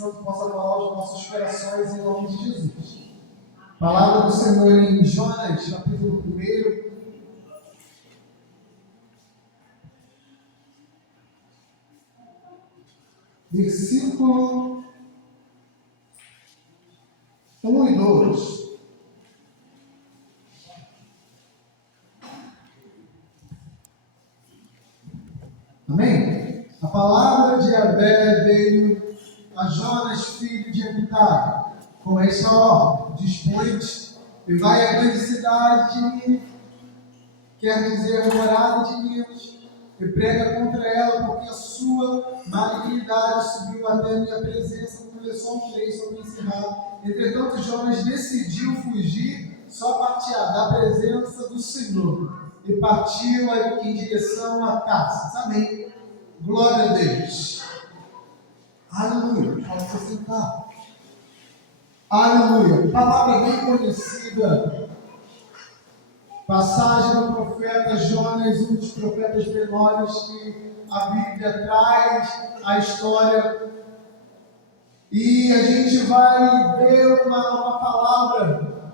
Santo possa falar aos nossos corações em nome de Jesus. Palavra do Senhor em Jonas, capítulo 1. Versículo 1 e 2. Amém? A palavra de Yahvé veio a Jonas, filho de Amitai, com esta ordem: dispõe-te e vai à grande cidade de Nínive, quer dizer, morada de Deus, e prega contra ela, porque a sua malignidade subiu até a minha presença, começou um rei sobre encerrar. Entretanto, Jonas decidiu fugir, só partir da presença do Senhor, e partiu em direção a Tarsis. Amém. Glória a Deus. Aleluia. Pode se sentar. Aleluia. Palavra bem conhecida. Passagem do profeta Jonas, um dos profetas menores que a Bíblia traz a história. E a gente vai ver uma palavra,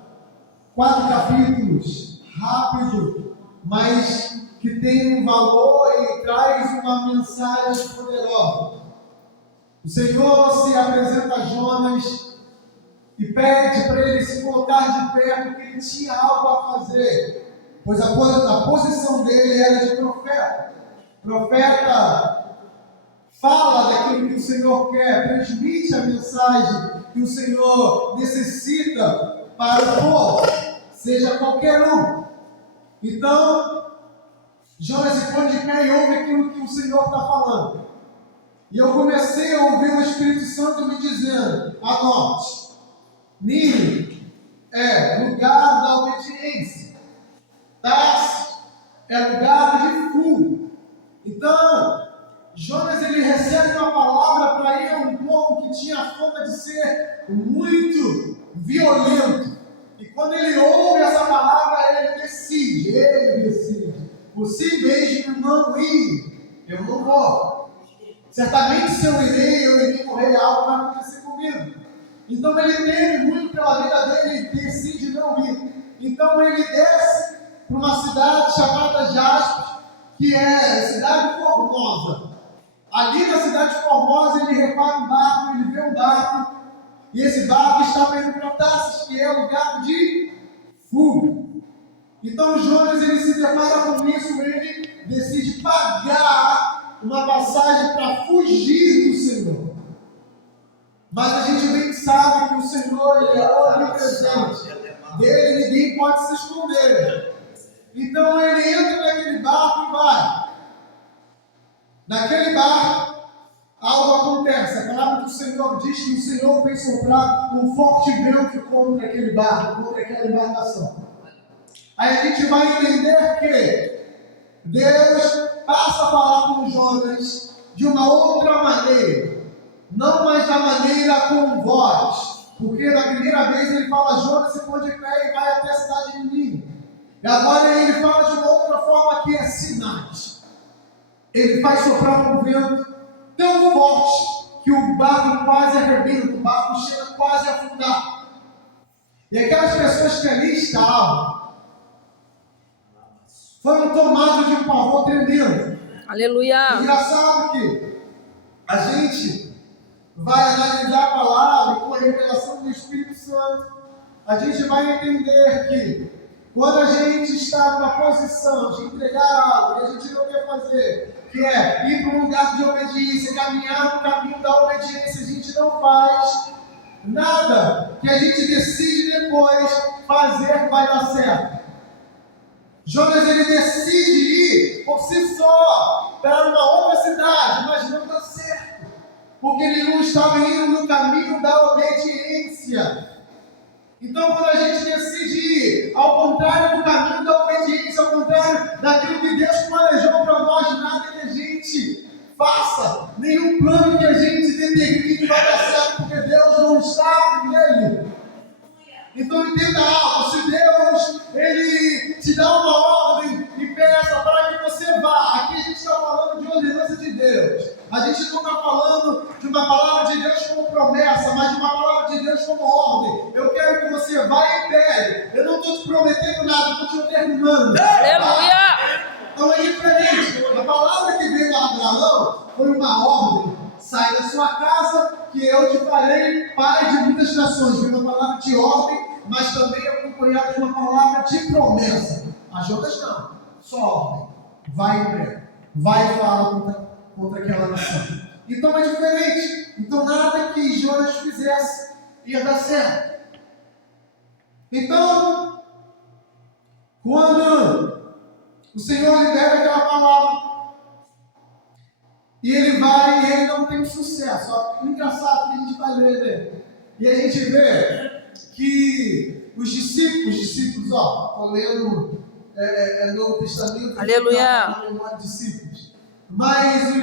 4 capítulos, rápido, mas que tem um valor e traz uma mensagem poderosa. O Senhor se apresenta a Jonas e pede para ele se colocar de pé, porque ele tinha algo a fazer. Pois a posição dele era de profeta. Profeta fala daquilo que o Senhor quer, transmite a mensagem que o Senhor necessita para o povo, seja qualquer um. Então, Jonas se põe de pé e ouve aquilo que o Senhor está falando. E eu comecei a ouvir o Espírito Santo me dizendo: anote, Nínive é lugar da obediência. Tarsis é lugar de fogo. Então, Jonas ele recebe uma palavra para ir a um povo que tinha a fama de ser muito violento. E quando ele ouve essa palavra, ele decide, por si mesmo não ir. Eu não vou. Certamente se eu irei morrer, algo vai acontecer comigo. Então ele teme muito pela vida dele e decide não ir. Então ele desce para uma cidade chamada Jaspes, que é cidade formosa. Ali na cidade formosa ele repara um barco, ele vê um barco, e esse barco está indo para Tarsis, que é lugar de fuga. Então Jonas ele se depara com isso, ele decide pagar uma passagem para fugir do Senhor. Mas a gente bem sabe que o Senhor ele é onipresente. Dele ninguém pode se esconder. Então ele entra naquele barco e vai. Naquele barco, algo acontece. A palavra do Senhor diz que o Senhor fez soprar um forte vento contra aquele barco, contra aquela embarcação. Aí a gente vai entender que Deus passa a falar com Jonas de uma outra maneira. Não mais da maneira com voz. Porque na primeira vez ele fala: Jonas se põe de pé e vai até a cidade de Nínive. E agora ele fala de uma outra forma, que é sinais. Ele faz soprar um vento tão forte que o barco quase arrebenta, o barco chega quase a afundar. E aquelas pessoas que ali estavam foram tomadas de um pavor tremendo. Aleluia! Engraçado que a gente vai analisar a palavra e com a revelação do Espírito Santo, a gente vai entender que quando a gente está numa posição de entregar algo e a gente não quer fazer, que é ir para um lugar de obediência, caminhar no caminho da obediência, a gente não faz nada que a gente decide depois fazer vai dar certo. Jonas ele decide ir por si só para uma outra cidade, mas não dá certo, porque ele não estava indo no caminho da obediência. Então, quando a gente decide ir ao contrário do caminho da obediência, ao contrário daquilo que Deus planejou para nós, nada que a gente faça, nenhum plano que a gente determine vai dar certo, porque Deus não está nele. Então entenda algo: se Deus ele te dá uma ordem e peça para que você vá, aqui a gente está falando de ordenança de Deus. A gente não está falando de uma palavra de Deus como promessa, mas de uma palavra de Deus como ordem. Eu quero que você vá e pegue. Eu não estou te prometendo nada, estou te ordenando. Aleluia! Então é diferente. A palavra que veio a Abraão foi uma ordem. Sai da sua casa, que eu te farei pai de muitas nações. Veio uma palavra de ordem, mas também acompanhada de uma palavra de promessa. A Jonas não, só ordem. Vai e prega. Vai e fala contra aquela nação. Então é diferente. Então nada que Jonas fizesse ia dar certo. Então, quando o Senhor libera aquela palavra, e ele vai e ele não tem sucesso. Ó, engraçado que a gente vai ler, né? E a gente vê que os discípulos, ó, estou lendo Novo Testamento, Aleluia. Discípulos. Mas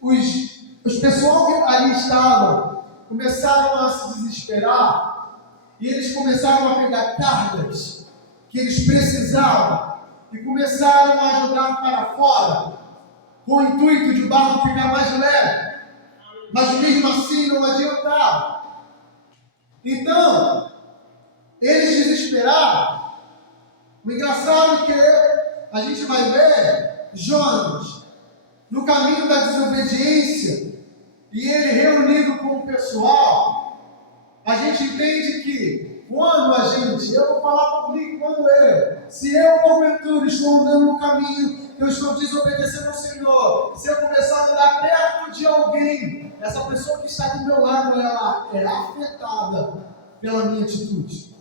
os pessoal que ali estavam começaram a se desesperar e eles começaram a pegar cargas que eles precisavam e começaram a jogar para fora com o intuito de o barco ficar mais leve, mas mesmo assim não adiantava. Então, eles desesperaram. O engraçado é que a gente vai ver Jonas no caminho da desobediência e ele reunido com o pessoal. A gente entende que quando eu vou falar comigo, se eu porventura estou andando no caminho, eu estou desobedecendo ao Senhor, se eu começar a andar perto de alguém, essa pessoa que está do meu lado, ela é afetada pela minha atitude.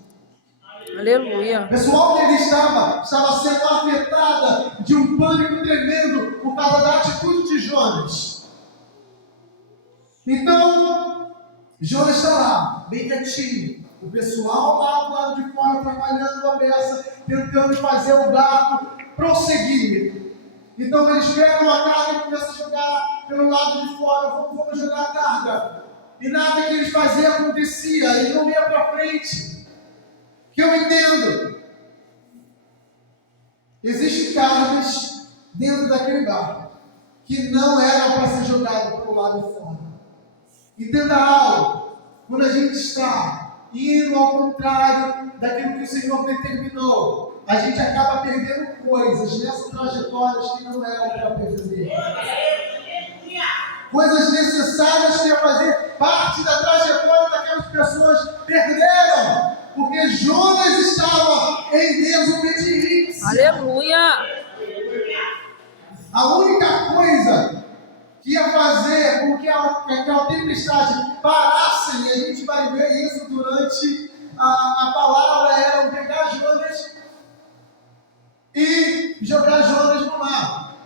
Aleluia. O pessoal que ele estava sendo afetada de um pânico tremendo por causa da atitude de Jonas. Então, Jonas está lá, bem quietinho. O pessoal lá do lado de fora trabalhando a peça, tentando fazer o barco prosseguir. Então eles pegam a carga e começam a jogar pelo lado de fora, vamos jogar a carga. E nada que eles faziam acontecia, e não ia para frente. Que eu entendo. Existem cargas dentro daquele barco que não eram para ser jogado pelo lado de fora. Entenda algo. Quando a gente está indo ao contrário daquilo que o Senhor determinou, a gente acaba perdendo coisas nessas trajetórias que não eram para perder. Coisas necessárias que iam fazer parte da trajetória daquelas pessoas perderam, porque Jonas estava em desobediência. Aleluia. A única coisa que ia fazer com que aquela tempestade parasse, e a gente vai ver isso durante a palavra, era pegar Jonas e jogar Jonas no mar.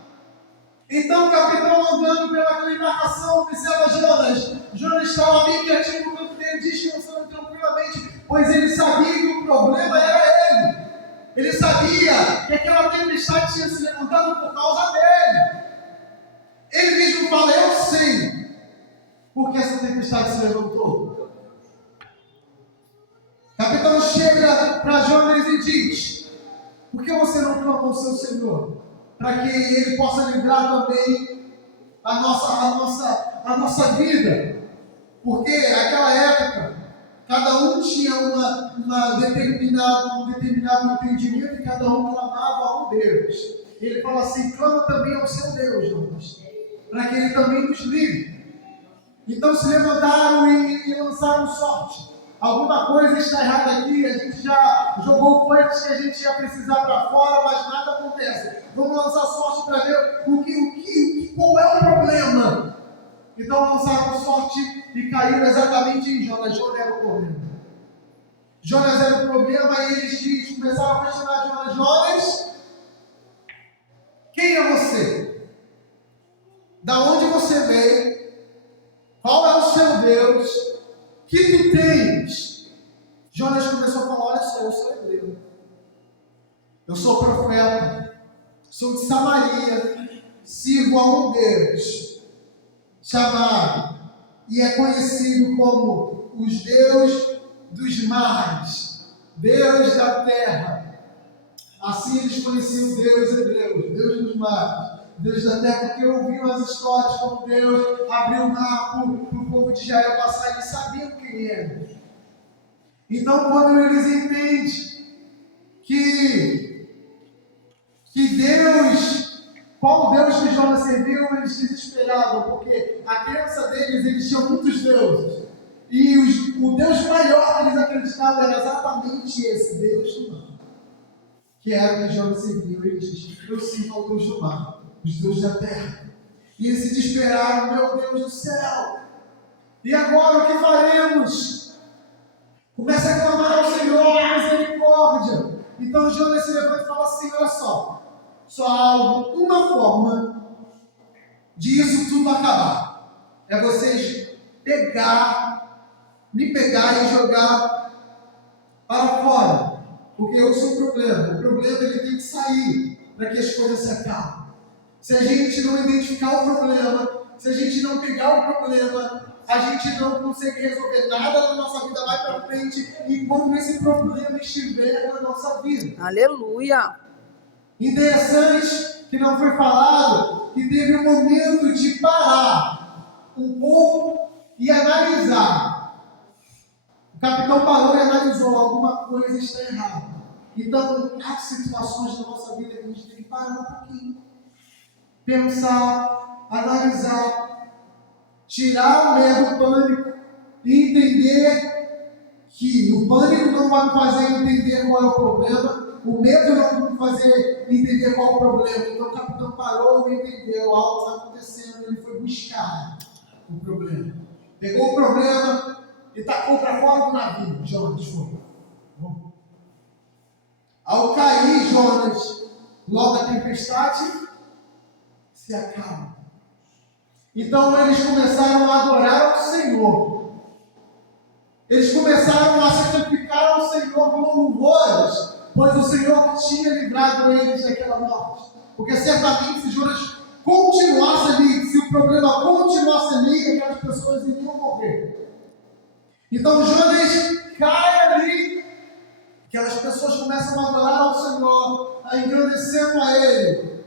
Então o capitão andando pela embarcação observa Jonas. Jonas estava bem quietinho no canto dele, descansando tranquilamente, pois ele sabia que o problema era ele. Ele sabia que aquela tempestade tinha se levantado por causa dele. Ele mesmo fala, eu sei porque essa tempestade se levantou. O capitão chega para Jonas e diz, por que você não clama ao seu Senhor? Para que Ele possa livrar também a nossa vida. Porque naquela época, cada um tinha um determinado entendimento e cada um clamava a um Deus. Ele fala assim, clama também ao seu Deus, Jonas, para que Ele também nos livre. Então se levantaram e lançaram sorte. Alguma coisa está errada aqui, a gente já jogou coisas que a gente ia precisar para fora, mas nada acontece. Vamos lançar sorte para ver qual é o problema. Então lançaram sorte e caíram exatamente em Jonas. Jonas era o problema. Jonas era o problema e eles começaram a questionar Jonas. Jonas, quem é você? Da onde você veio? Qual é o seu Deus? Que tu tens? Jonas começou a falar, olha só, eu sou hebreu. Eu sou profeta. Sou de Samaria. Sirvo a um Deus chamado e é conhecido como os Deus dos mares, Deus da terra. Assim eles conheciam Deus hebreus, Deus dos mares. Deus da terra, porque ouviam as histórias como Deus abriu o mar para o povo de Israel passar, eles sabiam quem era. Então, quando eles entendem que Deus, qual Deus que Jonas serviu, eles se desesperavam, porque a crença deles, eles tinham muitos deuses. E o Deus maior que eles acreditavam era exatamente esse Deus do mar, que era o que Jonas serviu. Ele diz: eu sirvo ao Deus do mar, os deuses da terra. E eles se desesperaram: meu Deus do céu, e agora o que faremos? Começa a clamar ao Senhor a misericórdia. Então Jonas se levanta e fala assim: olha só há uma forma de isso tudo acabar. É vocês me pegar e jogar para fora. Porque eu sou o problema. O problema ele tem que sair para que as coisas se acabem. Se a gente não identificar o problema, se a gente não pegar o problema, a gente não consegue resolver nada na nossa vida, vai para frente enquanto esse problema estiver na nossa vida. Aleluia. Interessante que não foi falado que teve um momento de parar um pouco e analisar. O capitão parou e analisou: alguma coisa está errada. Então, há situações na nossa vida que a gente tem que parar um pouquinho, pensar, analisar, tirar o medo do pânico e entender que o pânico não vai me fazer entender qual é o problema, o medo não vai me fazer entender qual é o problema. Então o capitão parou e entendeu: algo está acontecendo. Ele foi buscar o problema, pegou o problema e tacou para fora do navio. Jonas foi. Ao cair Jonas, logo a tempestade se acalma. Então eles começaram a adorar ao Senhor. Eles começaram a sacrificar ao Senhor louvores, pois o Senhor tinha livrado eles daquela morte. Porque certamente se Jonas continuasse ali, se o problema continuasse ali, aquelas pessoas iriam morrer. Então Jonas cai ali, aquelas pessoas começam a adorar ao Senhor, a engrandecendo a Ele.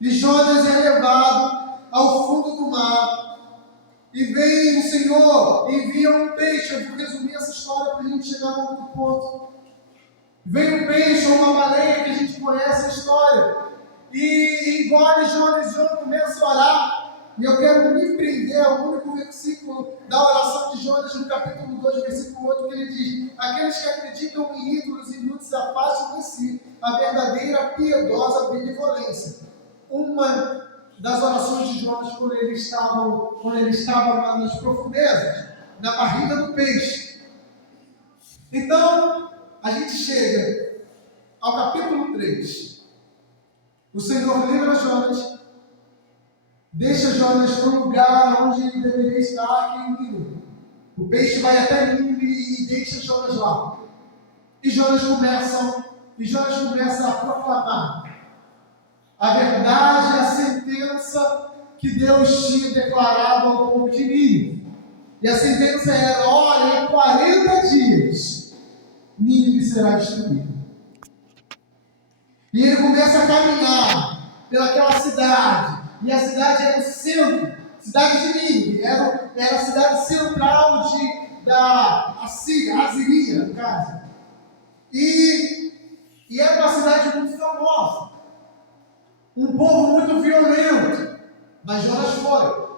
E Jonas é levado ao fundo do mar. E vem o Senhor, envia um peixe. Eu vou resumir essa história para a gente chegar a outro ponto. Vem um peixe ou uma baleia, que a gente conhece a história, e engole Jonas. Jonas começa a orar. E eu quero me prender ao único versículo da oração de Jonas, no capítulo 2, versículo 8, que ele diz: aqueles que acreditam em ídolos inúteis afastam de si a verdadeira piedosa benevolência. Uma das orações de Jonas quando ele estava nas profundezas, na barriga do peixe. Então, a gente chega ao capítulo 3. O Senhor livra Jonas, deixa Jonas no lugar onde ele deveria estar, que é em Nínive. O peixe vai até Nínive e deixa Jonas lá. E Jonas começa a proclamar a verdade, a sentença que Deus tinha declarado ao povo de Nínive. E a sentença era: olha, em 40 dias Nínive será destruída. E ele começa a caminhar pelaquela cidade. E a cidade era o centro, cidade de Nínive, era a cidade central da Assíria, no caso. E era uma cidade muito famosa. Um povo muito violento. Mas Jonas foi.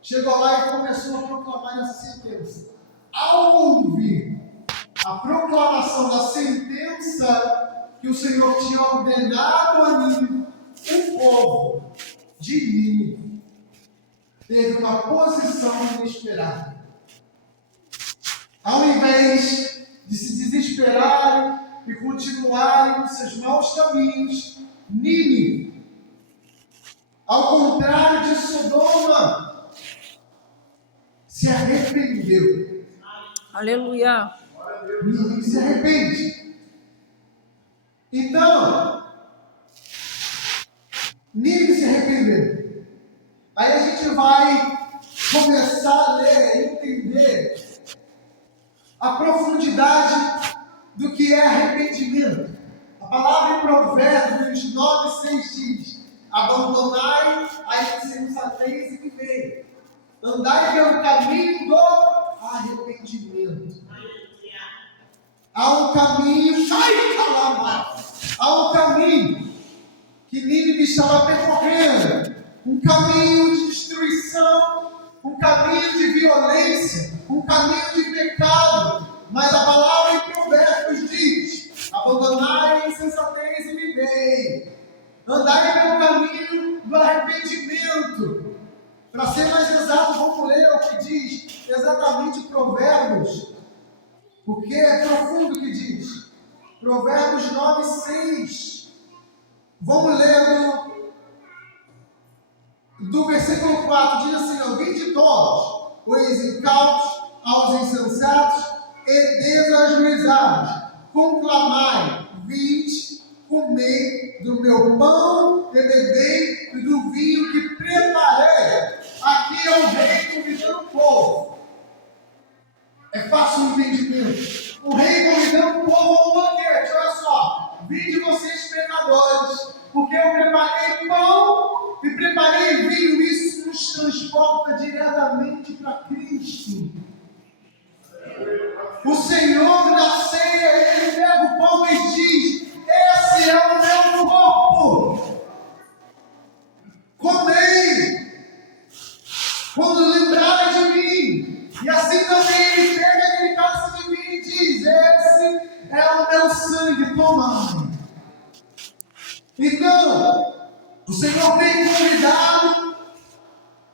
Chegou lá e começou a proclamar essa sentença. Ao ouvir a proclamação da sentença que o Senhor tinha ordenado a Nínive, o povo de Nínive teve uma posição inesperada. Ao invés de se desesperarem e continuarem nos seus maus caminhos, Nínive, ao contrário de Sodoma, se arrependeu. Aleluia. Nínive se arrepende. Então, Nínive se arrependeu. Aí a gente vai começar a ler e entender a profundidade do que é arrependimento. A palavra em Provérbios 9:6 diz: Abandonai a insensatez e vivei. Andai pelo caminho do arrependimento. Há um caminho, há um caminho que Nínive estava percorrendo, um caminho de destruição, um caminho de violência, um caminho de pecado, mas a palavra em Provérbios diz: abandonai a insensatez e vivei, andai pelo caminho do arrependimento. Para ser mais exato, vamos ler o que diz exatamente Provérbios, porque é profundo o que diz. Provérbios 9, 6. Vamos ler do versículo 4, diz assim: vinde todos, os incautos aos insensatos e desajuizados, conclamai, vinde, comei do meu pão e bebei do vinho que preparei. Aqui é o rei convidando o povo. É fácil o entendimento. O rei convidando o povo a um banquete. Olha só, vinde vocês pecadores, porque eu preparei pão e preparei vinho. Isso nos transporta diretamente para Cristo. O Senhor na ceia, Ele pega o pão e diz: esse é o meu corpo. Comei quando lembrarem de mim. E assim também Ele pega aquele cálice de vinho e diz: esse é o meu sangue, tomai. Então, o Senhor tem convidado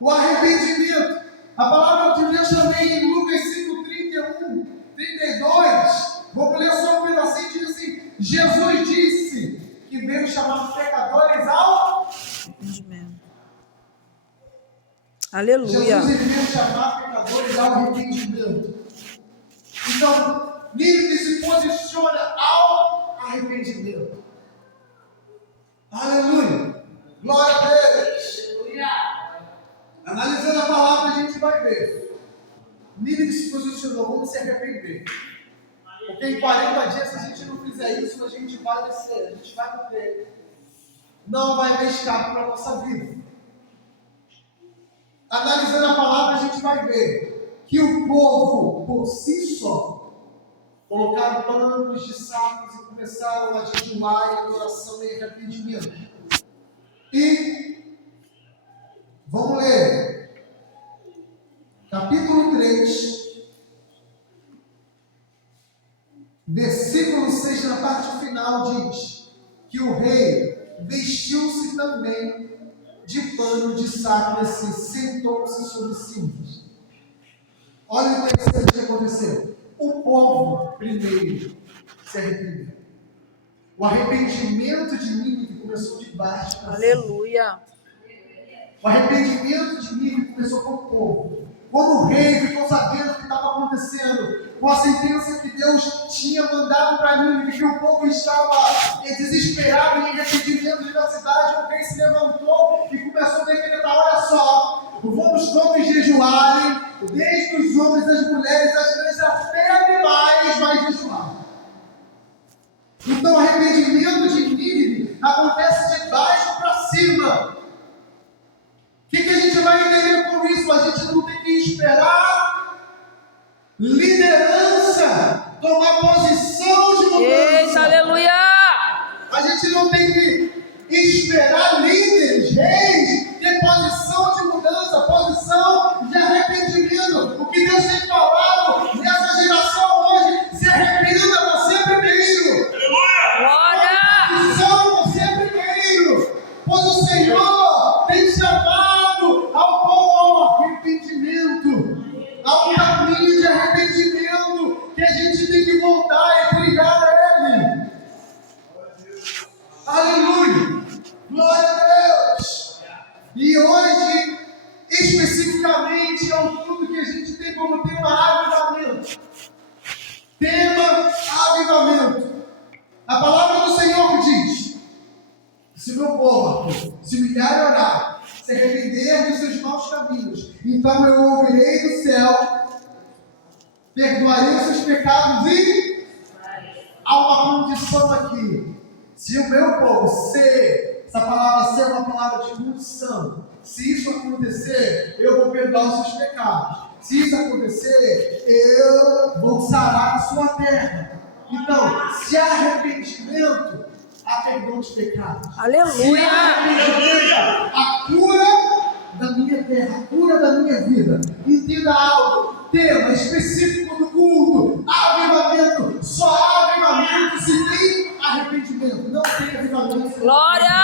o arrependimento. A palavra de Deus também em Lucas 5, 31, 32. Vamos ler só um pedacinho, diz assim: Jesus disse que veio chamar os pecadores ao Arrependimento. Aleluia. Jesus veio chamar pecadores ao arrependimento. Então, Nínive se posiciona ao arrependimento. Aleluia. Glória a Deus. Analisando a palavra, a gente vai ver. Nínive se posicionou, vamos se arrepender. Porque em 40 dias, se a gente não fizer isso, a gente vai descer, a gente vai morrer. Não vai haver escape para a nossa vida. Analisando a palavra, a gente vai ver que o povo, por si só, colocaram panos de sacos e começaram a jejuar em adoração e arrependimento. E vamos ler capítulo 3, versículo 6, na parte final, diz que o rei vestiu-se também de pano de saco e assim sentou-se sobre cintos. Olha o interessante que aconteceu. O povo primeiro se arrependeu. O arrependimento de Nínive começou de baixo para cima. Aleluia. O arrependimento de Nínive começou com o povo. Quando o rei ficou sabendo o que estava acontecendo, com a sentença que Deus tinha mandado para Nínive, que o povo estava desesperado em arrependimento da cidade, o rei se levantou e começou a decretar: olha só, vamos todos jejuarem, desde os homens, as mulheres, as crianças, até animais vai jejuar. Então o arrependimento de Nínive acontece de baixo para cima. O que a gente vai entender com isso? A gente não tem que esperar liderança tomar posição de mudança. Eita, aleluia. A gente não tem que esperar líderes, reis, ter posição de mudança, posição de arrependimento. O que Deus tem falado nessa geração hoje: se arrependa você primeiro. Glória. Posição você primeiro. Pois o Senhor tem chamado ao povo ao arrependimento. Há um caminho de arrependimento que a gente tem que voltar e brigar a Ele. Aleluia! Glória a Deus! E hoje, especificamente, é um culto que a gente tem como tema avivamento. Tema avivamento. A palavra do Senhor diz: se meu povo se humilhar e orar, se arrepender dos seus maus caminhos, então eu ouvirei do céu, perdoarei os seus pecados e há uma condição aqui: se o meu povo se Essa palavra ser é uma palavra de unção. Se isso acontecer, eu vou perdoar os seus pecados. Se isso acontecer, eu vou sarar a sua terra. Então, se há arrependimento, há perdão dos pecados. Se há Aleluia. arrependimento, a cura da minha terra, a cura da minha vida. Entenda algo, tema específico do culto: avivamento. Só há avivamento se tem arrependimento. Não tem avivamento. Glória.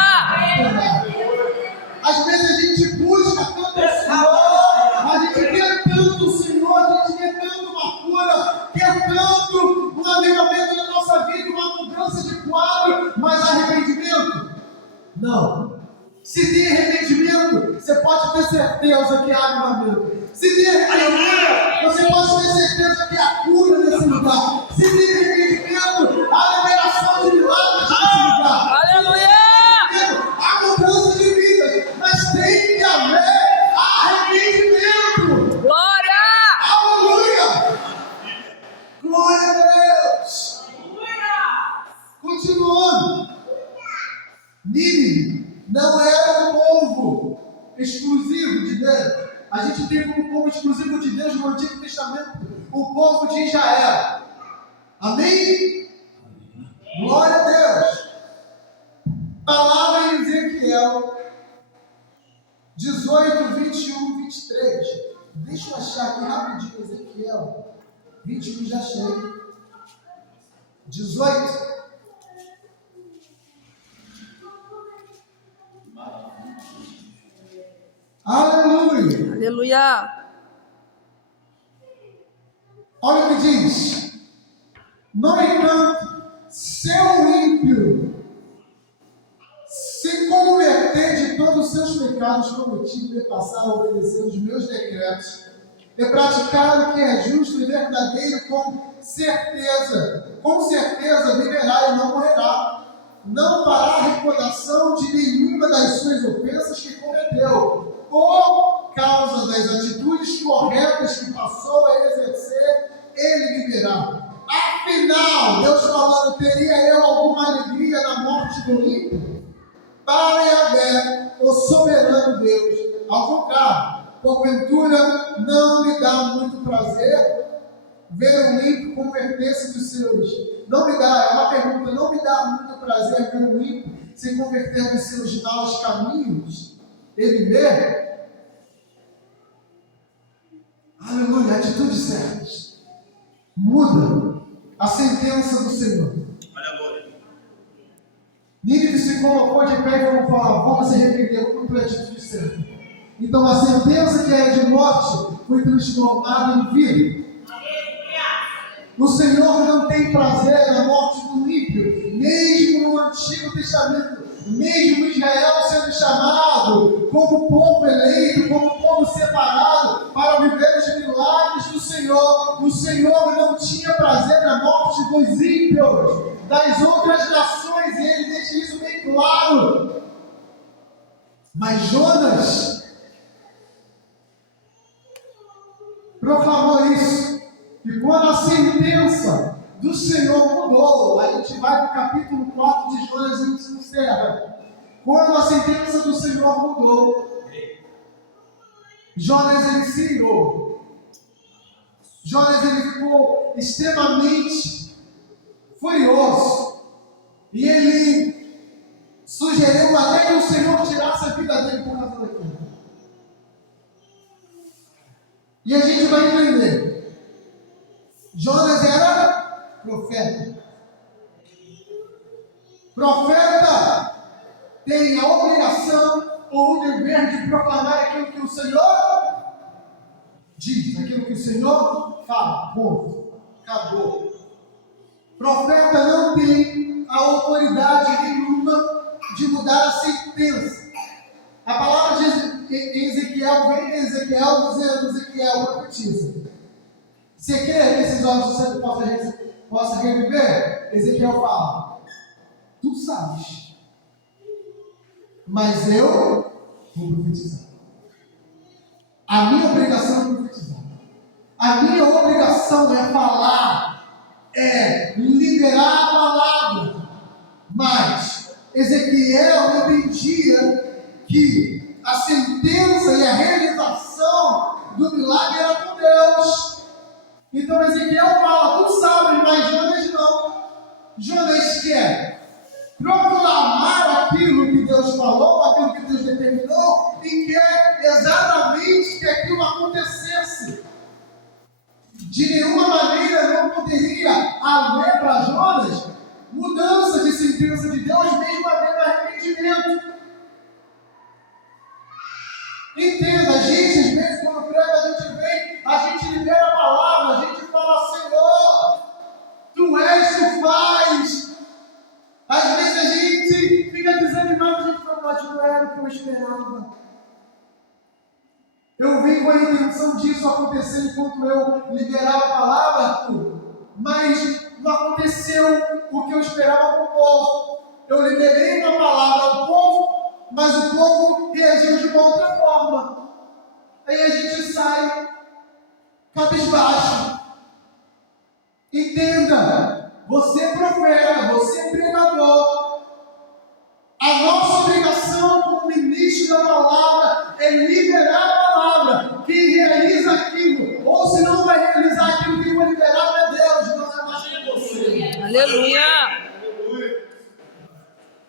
Às vezes a gente busca tanto o Senhor, a gente quer tanto o Senhor, a gente quer tanto uma cura, quer tanto um avivamento na nossa vida, uma mudança de quadro, mas arrependimento? Não. Se tem arrependimento, você pode ter certeza que há avivamento. Se tem arrependimento, você pode ter certeza que há cura nesse lugar. Se tem arrependimento, há liberação de milagres nesse lugar. Aleluia. Há mudança de vidas, mas tem que haver arrependimento. Glória. Aleluia! Glória a Deus! Continuando. Nínive não era um povo exclusivo de Deus. A gente tem como povo exclusivo de Deus no Antigo Testamento o povo de Israel. Amém? Glória a Deus! Palavra em Ezequiel 18, 21, 23. Deixa eu achar aqui rapidinho Ezequiel 21, já achei. 18. Aleluia! Aleluia. Olha o que diz. No entanto, seu ímpio se converter de todos os seus pecados cometidos e passar a obedecer os meus decretos, e praticar o que é justo e verdadeiro, com certeza viverá e não morrerá. Não fará recordação de nenhuma das suas ofensas que cometeu, por causa das atitudes corretas que passou a exercer, ele viverá. Afinal, Deus falando, teria eu alguma alegria na morte do ímpio? Para Yahvé, o soberano Deus, ao contrário, porventura não me dá muito prazer ver um ímpio converter-se dos seus. Não me dá, é uma pergunta, não me dá muito prazer ver um ímpio se converter dos seus maus caminhos e viver? Aleluia, atitudes certas. Muda a sentença do Senhor. Nínive se colocou de pé e vamos falar, vamos se arrepender, vamos para a atitude certa. Então a sentença que era de morte foi transformada em vida. O Senhor não tem prazer na morte do ímpio, mesmo no Antigo Testamento, mesmo Israel sendo chamado como povo eleito, como povo separado para viver os milagres do Senhor. O Senhor não tinha prazer na morte dos ímpios, das outras nações, e ele deixa isso bem claro. Mas Jonas proclamou isso. E quando a sentença do Senhor mudou, a gente vai no capítulo 4 de Jonas e se encerra. Quando a sentença do Senhor mudou, Jonas ele se irou. Jonas ele ficou extremamente furioso. E ele sugeriu até que o Senhor tirasse a vida dele por causa daquilo. E a gente vai entender. Jonas era profeta. Profeta tem a obrigação ou o dever de proclamar aquilo que o Senhor diz, aquilo que o Senhor fala. Ponto. Acabou. Profeta não tem a autoridade nenhuma de mudar a sentença. A palavra de Ezequiel vem em Ezequiel dizendo: Ezequiel profetiza. Você quer que esses olhos você possa reviver? Ezequiel fala: tu sabes, mas eu vou profetizar. A minha obrigação é profetizar. A minha obrigação é falar, é liberar a palavra. Mas Ezequiel entendia que a sentença e a realização do milagre era com Deus. Então Ezequiel fala, tu sabes, mas Jonas não. Jonas quer proclamar aquilo que Deus falou, aquilo que Deus determinou, e quer exatamente que aquilo acontecesse. De nenhuma maneira não poderia haver para Jonas mudança de sentença de Deus, mesmo havendo arrependimento. Entenda, a gente, às vezes, quando prega, a gente vem, a gente libera a palavra, a gente fala, Senhor, tu és, tu faz. Às vezes a gente fica desanimado, a gente fala, mas não era o que eu esperava. Eu vim com a intenção disso acontecer enquanto eu liberava a palavra, Arthur, mas não aconteceu o que eu esperava com o povo. Eu liberei uma palavra ao povo, mas o povo reagiu de uma outra forma. Aí a gente sai cabisbaixo. Entenda, você é profeta, você é pregador. A nossa obrigação como ministro da palavra é liberar a palavra. Quem realiza aquilo, ou se não vai realizar aquilo que vai liberar, é Deus, não é mais que você. Aleluia.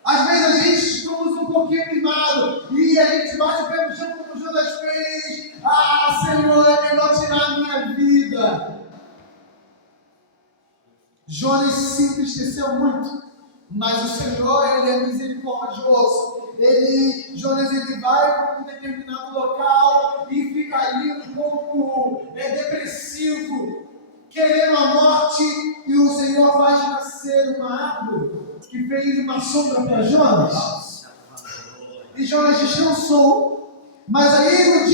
Às vezes a gente estamos um pouquinho mimados e a gente bate o pé no chão como Judas fez. Ah, Senhor, é melhor tirar a minha vida. Jonas se entristeceu muito, mas o Senhor, Ele é misericordioso. Jonas vai para um determinado local e fica ali um pouco depressivo, querendo a morte, e o Senhor faz nascer uma árvore que fez uma sombra para Jonas. E Jonas descansou. Mas aí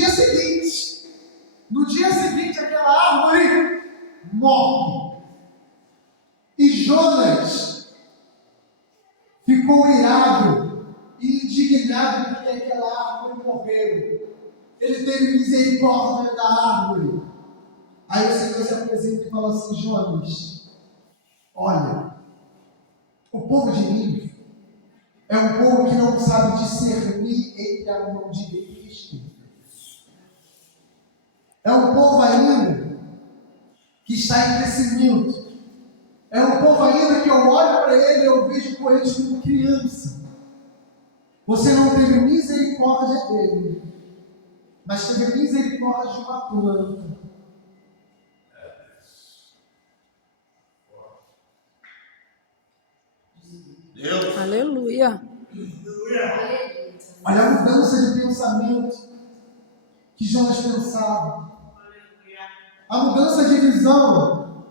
no dia seguinte aquela árvore morre. E Jonas ficou irado e indignado porque aquela árvore morreu. Ele teve misericórdia da árvore. Aí o Senhor se apresenta e fala assim, Jonas, olha, o povo de Nínive é um povo que não sabe discernir entre a mão direita e esquerda. É um povo ainda que está em crescimento. É um povo ainda que eu olho para ele e eu vejo com eles como criança. Você não teve misericórdia dele, mas teve misericórdia de uma planta. Deus. Aleluia. Olha a mudança de pensamento que Jonas pensava. A mudança de visão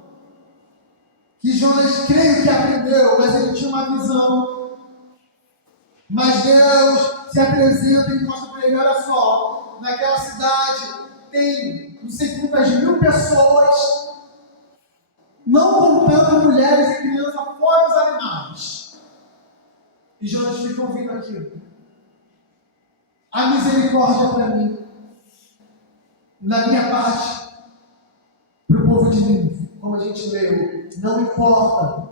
que Jonas creio que aprendeu, mas ele tinha uma visão. Mas Deus se apresenta e mostra para ele, olha só, naquela cidade tem não sei quantas mil pessoas, não contando mulheres e crianças, fora os animais. E Jonas fica ouvindo aquilo. A misericórdia para mim, na minha parte, para o povo de Nínive, como a gente leu, não importa,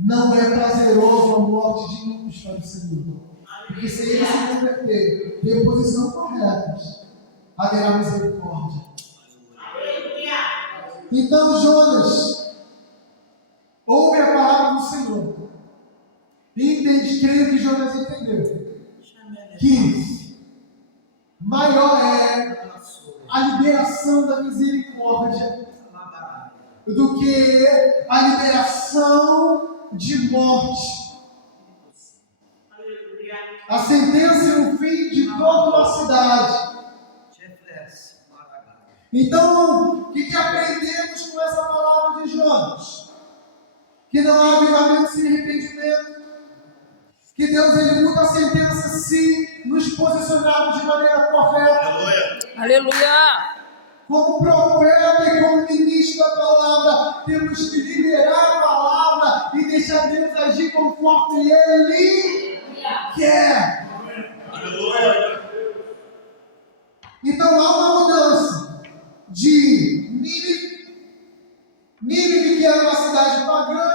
não é prazeroso a morte de ímpios para o Senhor, porque se ele se converter, ter a posição correta, haverá misericórdia. Então Jonas ouve a palavra do Senhor e entende, creio que Jonas entendeu, que maior é a liberação da misericórdia do que a liberação de morte. A sentença e o fim de toda uma cidade. Então, o que aprendemos com essa palavra de Jonas? Que não há avivamento sem arrependimento. Que Deus ele muda a sentença se nos posicionarmos de maneira correta. Aleluia. Como profeta e como ministro da palavra, temos que liberar a palavra e deixar Deus agir conforme Ele quer. Então há uma mudança de Nínive, que era uma cidade pagã,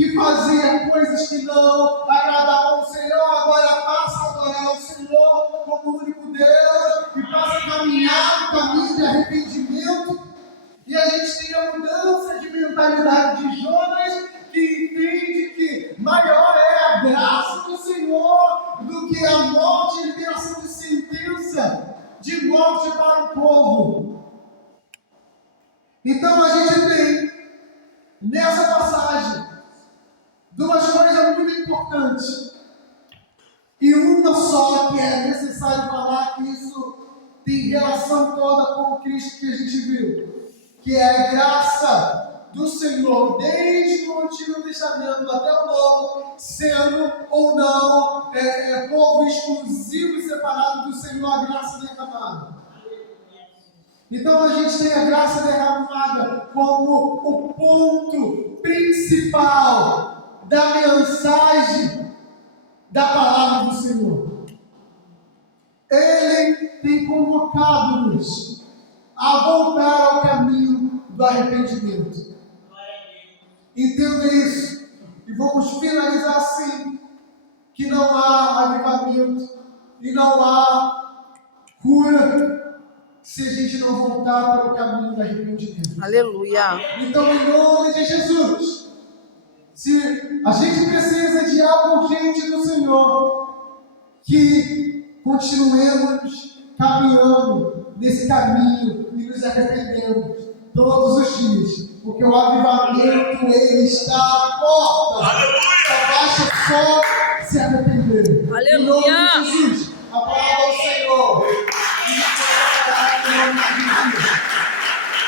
que fazia coisas que não agradavam ao Senhor, agora passa a adorar ao Senhor como único Deus e passa a caminhar no caminho de arrependimento. E a gente tem a mudança de mentalidade de Jonas, que entende que maior é a graça do Senhor do que a morte e liberação de sentença de morte para o povo. Então a gente tem nessa passagem duas coisas muito importantes. E uma só que é necessário falar, que isso tem relação toda com o Cristo que a gente viu, que é a graça do Senhor desde o Antigo Testamento até o Novo, sendo ou não povo exclusivo e separado do Senhor, a graça derramada. Então a gente tem a graça derramada como o ponto principal da mensagem da palavra do Senhor. Ele tem convocado-nos a voltar ao caminho do arrependimento. Entenda isso. E vamos finalizar assim, que não há avivamento e não há cura se a gente não voltar para o caminho do arrependimento. Aleluia. Então, em nome de Jesus, se a gente precisa de algo urgente do Senhor, que continuemos caminhando nesse caminho e nos arrependemos todos os dias, porque o avivamento ele está à porta. Só basta só se arrepender. Aleluia. Em nome de Jesus, aplauda ao Senhor. E em nome de Jesus.